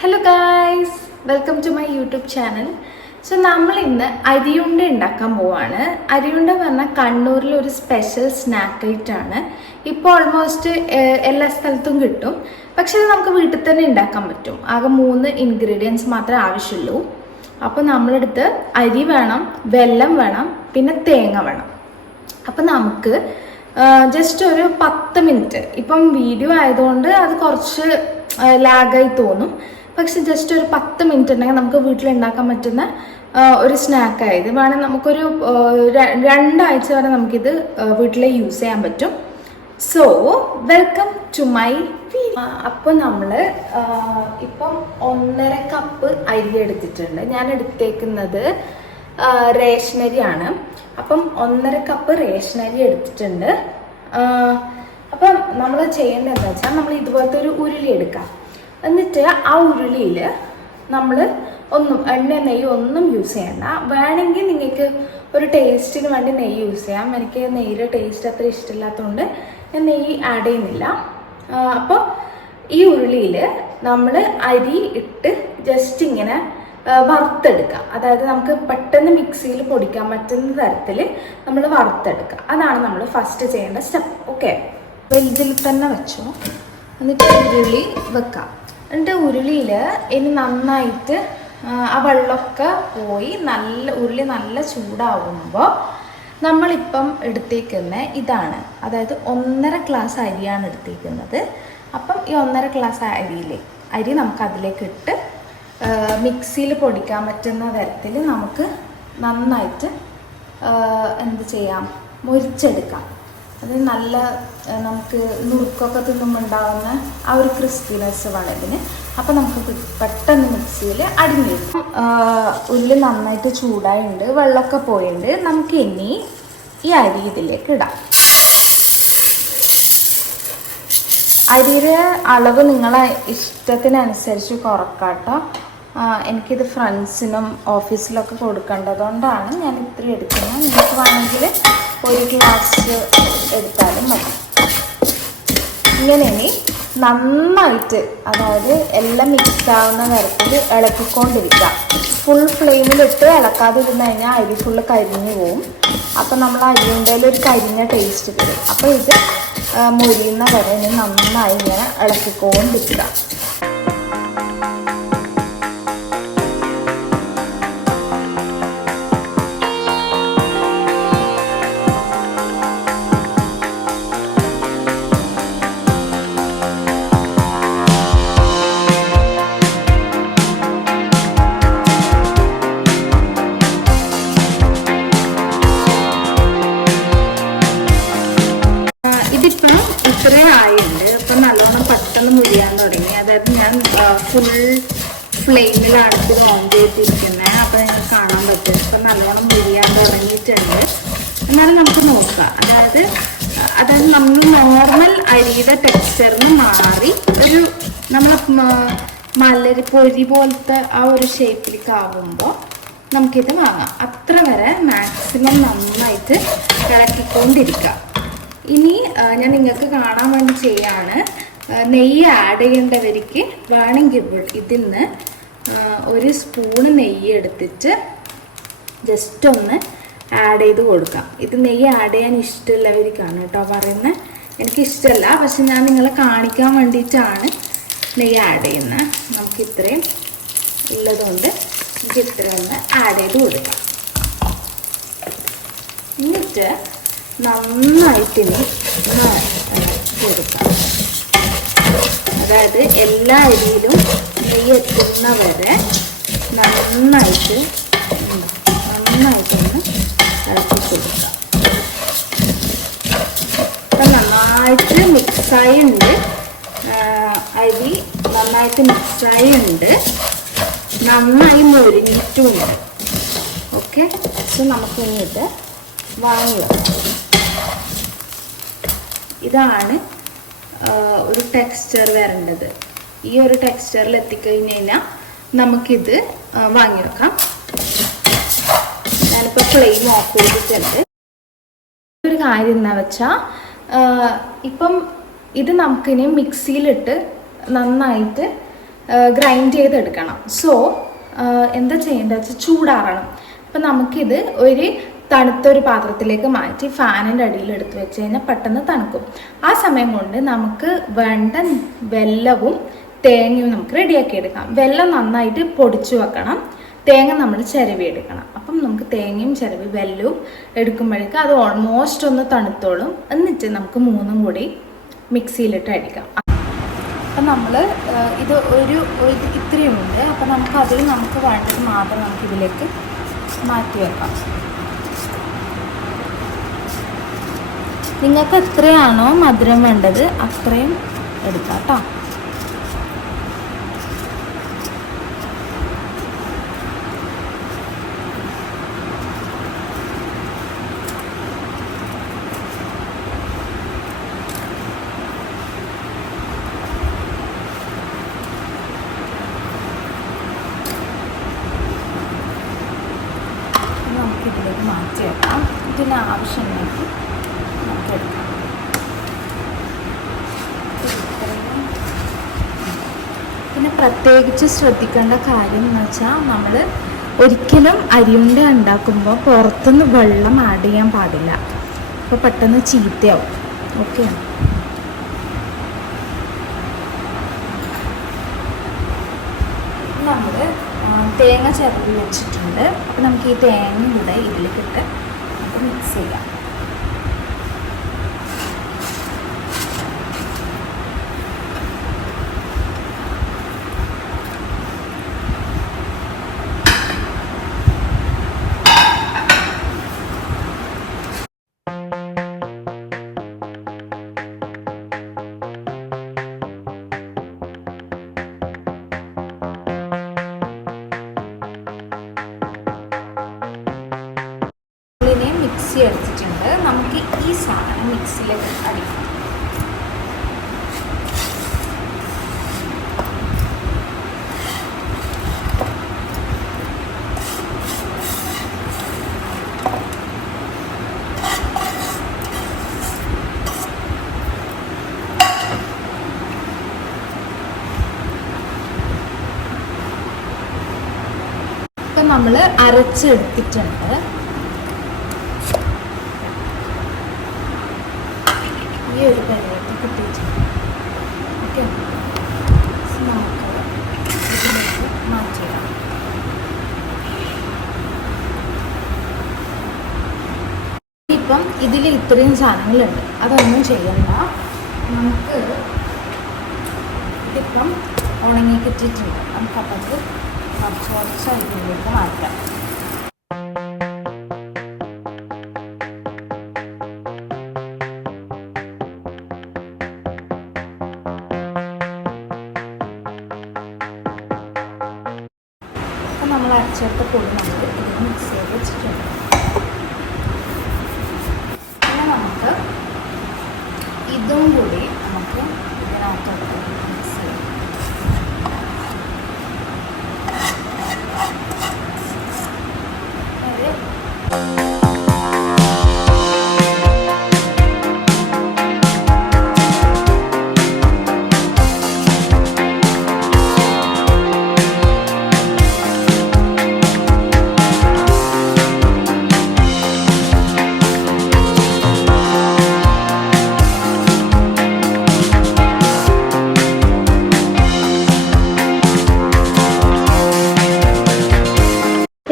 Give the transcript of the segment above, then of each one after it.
Hello guys welcome to my YouTube channel so നമ്മൾ ഇന്ന് അരിയുണ്ട ഉണ്ടാക്കാൻ പോവാണ്. അരിയുണ്ട പറഞ്ഞാൽ കണ്ണൂരിൽ ഒരു സ്പെഷ്യൽ സ്നാക്ക് ആണ്. ഇപ്പോൾ ഓൾമോസ്റ്റ് എല്ലാ സ്ഥലത്തും കിട്ടും. പക്ഷെ നമുക്ക് വീട്ടിൽ തന്നെ ഉണ്ടാക്കാൻ പറ്റും. ആകെ മൂന്ന് ഇൻഗ്രീഡിയൻസ് മാത്രമേ ആവശ്യമുള്ളൂ. അപ്പോൾ നമ്മളെടുത്ത് അരി വേണം വെല്ലം വേണം പിന്നെ തേങ്ങ വേണം. അപ്പം നമുക്ക് ജസ്റ്റ് ഒരു പത്ത് മിനിറ്റ് ഇപ്പം വീഡിയോ ആയതുകൊണ്ട് അത് കുറച്ച് ലാഗായി തോന്നും. പക്ഷെ ജസ്റ്റ് ഒരു പത്ത് മിനിറ്റ് ഉണ്ടെങ്കിൽ നമുക്ക് വീട്ടിലുണ്ടാക്കാൻ പറ്റുന്ന ഒരു ഒരു സ്നാക്കായത് വേണമെങ്കിൽ നമുക്കൊരു രണ്ടാഴ്ച വരെ നമുക്കിത് വീട്ടിൽ യൂസ് ചെയ്യാൻ പറ്റും. സോ വെൽക്കം ടു മൈ അപ്പോൾ നമ്മൾ ഇപ്പം ഒന്നര കപ്പ് അരി എടുത്തിട്ടുണ്ട്. ഞാൻ എടുത്തേക്കുന്നത് റേഷനരി ആണ്. അപ്പം ഒന്നര കപ്പ് റേഷനരി എടുത്തിട്ടുണ്ട്. അപ്പം നമ്മൾ ചെയ്യേണ്ടത് എന്താ വെച്ചാൽ നമ്മൾ ഇതുപോലത്തെ ഒരു ഉരുളി എടുക്കാം. എന്നിട്ട് ആ ഉരുളിയിൽ നമ്മൾ ഒന്നും എണ്ണ നെയ്യ് ഒന്നും യൂസ് ചെയ്യണ്ട. വേണമെങ്കിൽ നിങ്ങൾക്ക് ഒരു ടേസ്റ്റിന് വേണ്ടി നെയ്യ് യൂസ് ചെയ്യാം. എനിക്ക് നെയ്യിലെ ടേസ്റ്റ് അത്ര ഇഷ്ടമില്ലാത്തതുകൊണ്ട് ഞാൻ നെയ്യ് ആഡ് ചെയ്യുന്നില്ല. അപ്പോൾ ഈ ഉരുളിയിൽ നമ്മൾ അരി ഇട്ട് ജസ്റ്റ് ഇങ്ങനെ വറുത്തെടുക്കുക. അതായത് നമുക്ക് പെട്ടെന്ന് മിക്സിയിൽ പൊടിക്കാൻ പറ്റുന്ന തരത്തിൽ നമ്മൾ വറുത്തെടുക്കുക. അതാണ് നമ്മൾ ഫസ്റ്റ് ചെയ്യേണ്ട സ്റ്റെപ്പ് ഓക്കെ വലുതിൽ തന്നെ വെച്ചു? എന്നിട്ട് ഉരുളി വെക്കാം. എന്നിട്ട് ഉരുളിയിൽ ഇനി നന്നായിട്ട് ആ, വെള്ളമൊക്കെ പോയി നല്ല ഉരുളി നല്ല ചൂടാവുമ്പോൾ നമ്മളിപ്പം എടുത്തേക്കുന്ന ഇതാണ്. അതായത് ഒന്നര ഗ്ലാസ് അരിയാണ് എടുത്തേക്കുന്നത്. അപ്പം ഈ ഒന്നര ഗ്ലാസ് അരിയിലെ അരി നമുക്ക് അതിലേക്ക് ഇട്ട് മിക്സിയിൽ പൊടിക്കാൻ പറ്റുന്ന തരത്തിൽ നമുക്ക് നന്നായിട്ട് എന്ത് ചെയ്യാം മുരിച്ചെടുക്കാം. അത് നല്ല നമുക്ക് നുറുക്കൊക്കെ തിന്നുമ്പോൾ ഉണ്ടാകുന്ന ആ ഒരു ക്രിസ്പിനെസ് വളരിന് ഇതിന്. അപ്പം നമുക്ക് പെട്ടെന്ന് മിക്സിയിൽ അടിഞ്ഞു ഉള്ളി നന്നായിട്ട് ചൂടായിട്ടുണ്ട് വെള്ളമൊക്കെ പോയിട്ടുണ്ട് നമുക്ക് ഇനി ഈ അരി ഇതിലേക്ക് ഇടാം. അരിയുടെ അളവ് നിങ്ങളെ ഇഷ്ടത്തിനനുസരിച്ച് കുറക്കാട്ടോ. എനിക്കിത് ഫ്രണ്ട്സിനും ഓഫീസിലൊക്കെ കൊടുക്കേണ്ടതുകൊണ്ടാണ് ഞാൻ ഇത്രയും എടുക്കുന്നത്. നിങ്ങൾക്ക് വേണമെങ്കിൽ ഒരു ഗ്ലാസ് എടുത്താലും മതി. ഇങ്ങനെ നന്നായിട്ട് അതായത് എല്ലാം മിക്സ് ആവുന്ന തരത്തിൽ ഇളക്കിക്കൊണ്ടിരിക്കുക. ഫുൾ ഫ്ലെയിമിലിട്ട് ഇളക്കാതെ ഇരുന്ന് കഴിഞ്ഞാൽ അരി ഫുള്ള് കരിഞ്ഞു പോവും. അപ്പം നമ്മൾ അരിയുണ്ടയിൽ ഒരു കരിഞ്ഞ ടേസ്റ്റ് വരും. അപ്പോൾ ഇത് മുരിയുന്ന വരെ നന്നായി ഇങ്ങനെ ഇളക്കിക്കൊണ്ടിരിക്കുക. ഫ്ലെയിമിലാണ് ഇത് ഓൺ ചെയ്തിരിക്കുന്നത് അപ്പം നിങ്ങൾക്ക് കാണാൻ പറ്റും. ഇപ്പം നല്ലോണം മുരിയാൻ തുടങ്ങിയിട്ടുണ്ട്. എന്നാലും നമുക്ക് നോക്കാം. അതായത് അതായത് നമ്മൾ നോർമൽ അരിയുടെ ടെക്സ്ചറിന് മാറി ഒരു നമ്മളെ മലരി പൊരി പോലത്തെ ആ ഒരു ഷേപ്പിലേക്ക് ആവുമ്പോൾ നമുക്കിത് വാങ്ങാം. അത്ര വരെ മാക്സിമം നന്നായിട്ട് ഇളക്കിക്കൊണ്ടിരിക്കാം. ഇനി ഞാൻ നിങ്ങൾക്ക് കാണാൻ വേണ്ടി ചെയ്യാണ്. നെയ്യ് ആഡ് ചെയ്യേണ്ടവർക്ക് വേണമെങ്കിൽ ഇതിൽ ആ, ഒരു സ്പൂണ് നെയ്യ് എടുത്തിട്ട് ജസ്റ്റ് ഒന്ന് ആഡ് ചെയ്ത് കൊടുക്കാം. ഇത് നെയ്യ് ആഡ് ചെയ്യാൻ ഇഷ്ടമുള്ളവർക്കാണ് കേട്ടോ പറയുന്നത് എനിക്ക് ഇഷ്ടമല്ല പക്ഷെ ഞാൻ നിങ്ങളെ കാണിക്കാൻ വേണ്ടിയിട്ടാണ് നെയ്യ് ആഡ് ചെയ്യുന്നത് നമുക്ക് ഇത്രയും ഉള്ളതുകൊണ്ട് നമുക്ക് ഇത്രയും ഒന്ന് ആഡ് ചെയ്ത് കൊടുക്കാം. എന്നിട്ട് നന്നായിട്ട് ഇനി ഒന്ന് ഇളക്കി കൊടുക്കാം. അതായത് എല്ലാ അരിയിലും എത്തുന്ന വരെ നന്നായിട്ട് നന്നായിട്ട് നന്നായിട്ടൊന്ന് ഇളക്കി കൊടുക്കാം അപ്പം നന്നായിട്ട് മിക്സായി ഉണ്ട് അരി നന്നായിട്ട് മിക്സായി ഉണ്ട് നന്നായി മൊരിഞ്ഞിട്ടുമുണ്ട് ഓക്കെ? സോ നമുക്ക് ഇനി ഇത് വാങ്ങി വെക്കാം ഇതാണ് ഒരു ടെക്സ്ചർ വരേണ്ടത്. ഈ ഒരു ടെക്സ്ചറിൽ എത്തിക്കഴിഞ്ഞ് കഴിഞ്ഞാൽ നമുക്കിത് വാങ്ങി വെക്കാം. ഞാനിപ്പോൾ ഫ്ലെയിം ഓഫ് ചെയ്തിട്ടുണ്ട്. ഒരു കാര്യം എന്താ വെച്ചാൽ ഇപ്പം ഇത് നമുക്കിനി മിക്സിയിലിട്ട് നന്നായിട്ട് ഗ്രൈൻഡ് ചെയ്തെടുക്കണം. സോ എന്താ ചെയ്യേണ്ടത് വെച്ചാൽ ചൂടാറണം. അപ്പം നമുക്കിത് ഒരു തണുത്തൊരു പാത്രത്തിലേക്ക് മാറ്റി ഫാനിന്റെ അടിയിൽ എടുത്ത് വെച്ച് കഴിഞ്ഞാൽ പെട്ടെന്ന് തണുക്കും. ആ സമയം കൊണ്ട് നമുക്ക് വേണ്ട വെല്ലവും തേങ്ങയും നമുക്ക് റെഡിയാക്കി എടുക്കാം. വെല്ലം നന്നായിട്ട് പൊടിച്ചു വെക്കണം. തേങ്ങ നമ്മൾ ചിരവി എടുക്കണം. അപ്പം നമുക്ക് തേങ്ങയും ചിരവി വെല്ലവും എടുക്കുമ്പോഴേക്കും അത് ഓൾമോസ്റ്റ് ഒന്ന് തണുത്തോളും. എന്നിട്ട് നമുക്ക് മൂന്നും കൂടി മിക്സിയിലിട്ട് അടിക്കാം. അപ്പം നമ്മൾ ഇത് ഒരു ഒരു ഇത്രയുമുണ്ട് അപ്പം നമുക്ക് അതിൽ നമുക്ക് വേണ്ടത് മാത്രം നമുക്ക് ഇതിലേക്ക് മാറ്റി വെക്കാം. നിങ്ങൾക്ക് എത്രയാണോ മധുരം വേണ്ടത് അത്രയും എടുക്കാം കേട്ടോ നമുക്കിതിലേക്ക് മാറ്റി വെക്കാം ആവശ്യമുണ്ടെങ്കിൽ നമുക്ക് എടുക്കാം. പിന്നെ പ്രത്യേകിച്ച് ശ്രദ്ധിക്കേണ്ട കാര്യം എന്ന് വെച്ചാൽ നമ്മൾ ഒരിക്കലും അരിയുണ്ട ഉണ്ടാക്കുമ്പോൾ പുറത്തുനിന്ന് വെള്ളം ആഡ് ചെയ്യാൻ പാടില്ല. അപ്പോൾ പെട്ടെന്ന് ചീത്തയാവും. ഓക്കെ നമ്മൾ തേങ്ങ ചേർത്ത് വെച്ചിട്ടുണ്ട്. അപ്പോൾ നമുക്ക് ഈ തേങ്ങ കൂടെ ഇതിലേക്കിട്ട് നമുക്ക് മിക്സ് ചെയ്യാം മിക്സി നമുക്ക് ഈ സാധനം മിക്സിയിലേക്ക് അടിക്കാം. നമ്മൾ അരച്ചെടുത്തിട്ടുണ്ട്. ഈ ഒരു പരിവത്തിൽ കിട്ടിയിട്ടുണ്ട്. ഓക്കെ? നമുക്ക് ഇതിലേക്ക് മാറ്റിയിടാം. ഇപ്പം ഇതിൽ ഇത്രയും സാധനങ്ങളുണ്ട്. അതൊന്നും ചെയ്യണ്ട. നമുക്ക് ഇതിപ്പം ഉണങ്ങി കിട്ടിയിട്ടുണ്ട്. നമുക്കപ്പോൾ അത് കുറച്ച് കുറച്ച് ഇതിലേക്ക് മാറ്റാം. നമ്മൾ നമുക്ക് ഇതിൽ മിക്സ് ചെയ്ത് വെച്ചിട്ടുണ്ട്. പിന്നെ നമുക്ക് ഇതും കൂടി നമുക്ക് ഇതിനകത്തോട്ട് മിക്സ് ചെയ്യാം.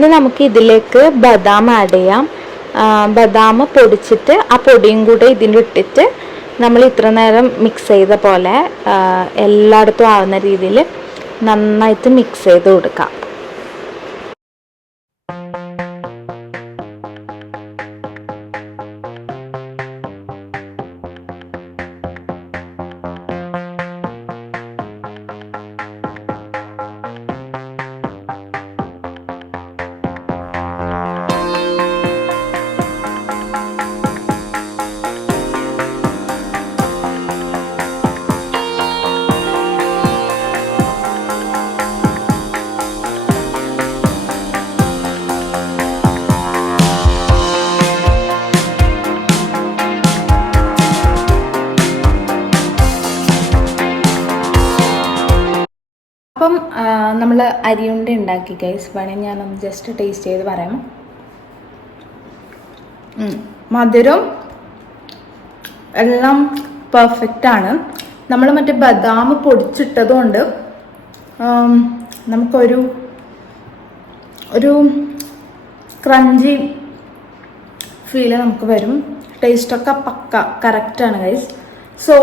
ഇനി നമുക്ക് ഇതിലേക്ക് ബദാം ആഡ് ചെയ്യാം. ബദാം പൊടിച്ചിട്ട് ആ പൊടിയും കൂടെ ഇതിന്റെ ഇട്ടിട്ട് നമ്മൾ ഇത്ര നേരം മിക്സ് ചെയ്ത പോലെ എല്ലായിടത്തും ആവുന്ന രീതിയിൽ നന്നായിട്ട് മിക്സ് ചെയ്ത് കൊടുക്കാം. നമ്മൾ അരിയുണ്ട ഉണ്ടാക്കി ഗൈസ് വേണമെങ്കിൽ ഞാനൊന്ന് ജസ്റ്റ് ടേസ്റ്റ് ചെയ്ത് പറയാം. മധുരം എല്ലാം പെർഫെക്റ്റ് ആണ്. നമ്മൾ മറ്റേ ബദാം പൊടിച്ചിട്ടതുകൊണ്ട് നമുക്കൊരു ഒരു ക്രഞ്ചി ഫീൽ നമുക്ക് വരും. ടേസ്റ്റൊക്കെ പക്ക കറക്റ്റാണ് ഗൈസ് സോ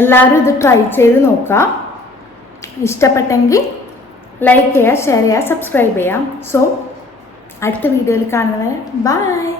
എല്ലാവരും ഇത് ട്രൈ ചെയ്ത് നോക്കുക. ഇഷ്ടപ്പെട്ടെങ്കിൽ ലൈക്ക് ചെയ്യുക ഷെയർ ചെയ്യുക സബ്സ്ക്രൈബ് ചെയ്യാം സോ അടുത്ത വീഡിയോയിൽ കാണുന്നവരെ ബൈ